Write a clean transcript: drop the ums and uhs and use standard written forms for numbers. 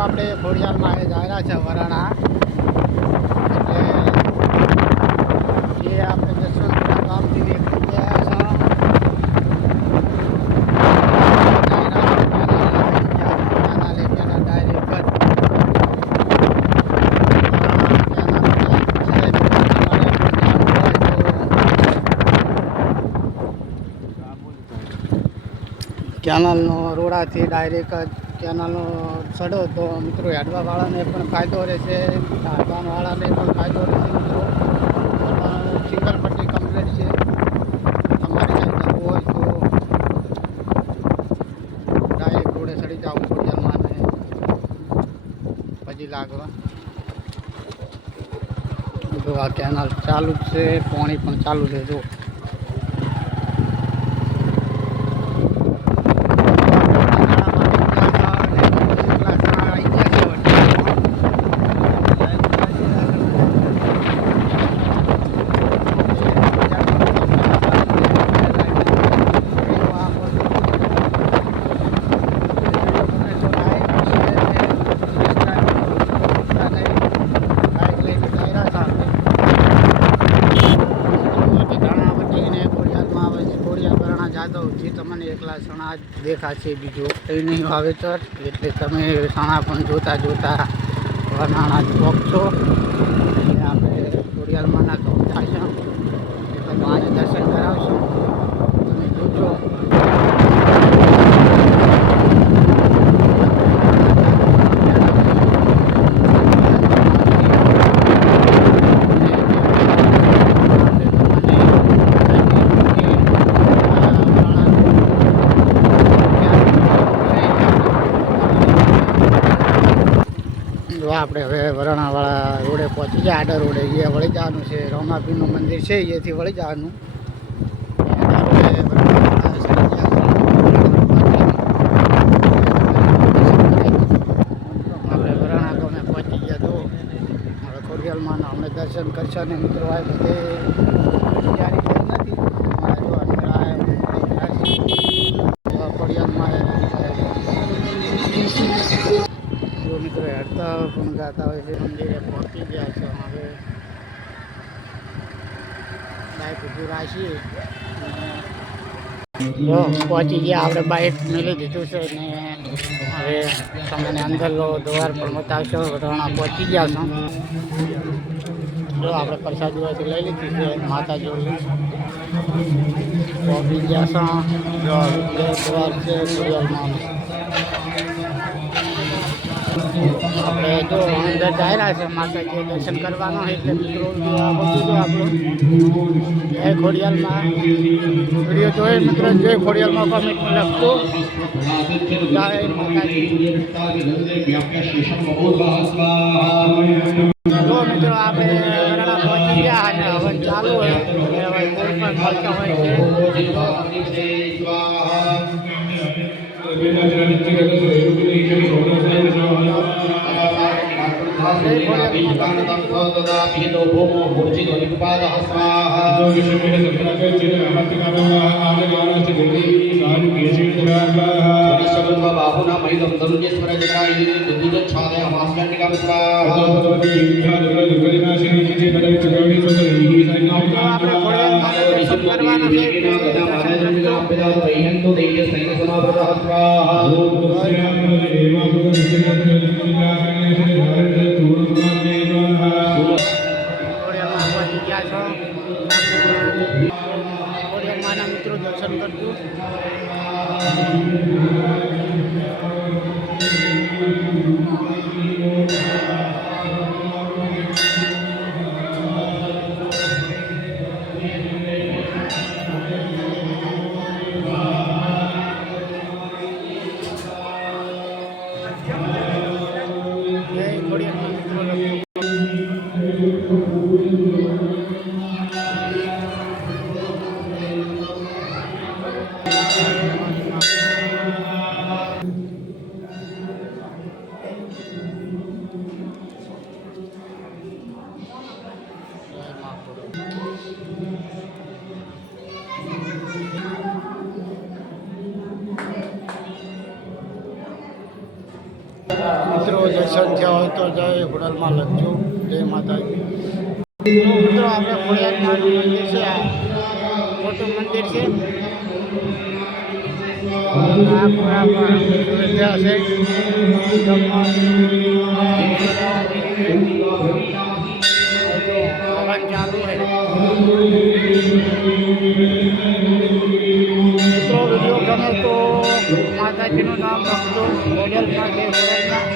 આપણે ખોડિયારમાં એ જાયરા છે વરાણા એટલે એ આપણે જસવંતપુરા ગામથી નીકળી ગયા છે. કેનાલનો રોડાથી ડાયરેક્ટ કેનાલનો સડો તો મિત્રો હેડવાવાળાને પણ ફાયદો રહેશે, હાડવાવાળાને પણ ફાયદો રહેશે. મિત્રો સિંગલ પટ્ટી કમ્પ્લીટ છે. તમારે કંઈ જવું હોય તો ડાયરેક્ટ રોડે સડી જાવ ખોડિયારમાં ને પછી લાગવા. જો આ કેનાલ ચાલુ જ છે, પાણી પણ ચાલુ છે. જો જે તમને એકલા સણા દેખાશે, બીજું કંઈ નહીં વાવેતર. એટલે તમે સણા પણ જોતા જોતા વરણાણા પહોંચશો. અને આપણે ખોડિયાલમાંના કવઠા છે એટલે માને દર્શન કરાવશો. તમે જોજો. આપણે હવે વરાણાવાળા રોડે પહોંચી ગયા. આડા રોડે એ વળી જવાનું છે. રોમાપીરનું મંદિર છે, એથી વળી જવાનું. આપણે વરાણા ગામે પહોંચી ગયા. તો હવે ખોડિયાલમાં અમે દર્શન કરશો ને મિત્રો. આ બધે તૈયારી થઈ નથી. ખોડિયાલમાં મિત્રો હેડતા પણ ગાતા હોય છે. મંદિરે પહોંચી ગયા છે. હવે બાઇક ઊભું રાખીએ. જો પહોંચી ગયા, આપણે બાઇક મેળવી દીધું છે ને હવે તમને અંદર દ્વાર પણ બતાવશો. વરાણા પહોંચી ગયા છો. જો આપણે પ્રસાદી લઈ લીધી છે. માતાજી પહોંચી ગયા છો. જો દ્વાર છે ખોડિયાલમાં. આપણે જો અંદર જાયરા છે માતાજી દર્શન કરવાનો હોય એટલે મિત્રો આપણું જય ખોડિયાલમાં વિડીયો જોઈએ. મિત્રો જય ખોડિયાલમાં કમેન્ટમાં લખતો. જય માતાજી. જો મિત્રો આપણે વરાણા પહોંચી ગયા અને હવન ચાલુ હોય. હવે કોઈ પણ મળતા હોય છે. મિત્રો દર્શન કરજો. દર્શન થયા હોય તો જય ખોડલમાં લખજો. જય માતાજી. તો મિત્રો આપણે ખોડિયારમાંનું મંદિર છે, આ મોટું મંદિર છે. આ પૂરા ઇતિહાસ છે. હવન ચાલુ છે. મિત્રો વિડીયો ગમે તો માતાજીનું નામ લખજો. ખોડિયારમાં જય ખોડિયારમાં.